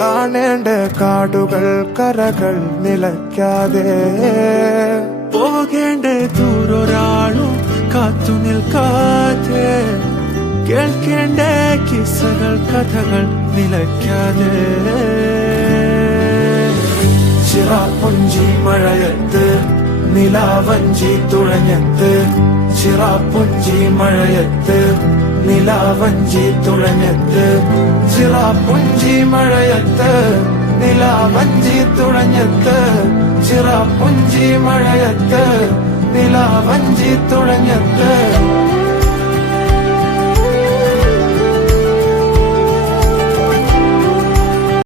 കാണേണ്ട കാടുകൾ കരകൾ നിലയ്ക്കാതെ പോകേണ്ട ദൂരൊരാളും കാത്തു നിൽക്കാതെ കേൾക്കേണ്ട കിസ്സകൾ കഥകൾ നിലയ്ക്കാതെ ചിറാപ്പുഞ്ചി മഴയത്ത് നിലാവഞ്ചി തുഴഞ്ഞത്ത് ചിറാപ്പുഞ്ചി മഴയത്ത് നിലാവഞ്ചി തുഴഞ്ഞത്ത് ചിറാപ്പുഞ്ചി മഴയത്ത് നിലാവഞ്ചി തുഴഞ്ഞത്ത് ചിറാപ്പുഞ്ചി മഴയത്ത് നിലാവഞ്ചി തുഴഞ്ഞത്ത്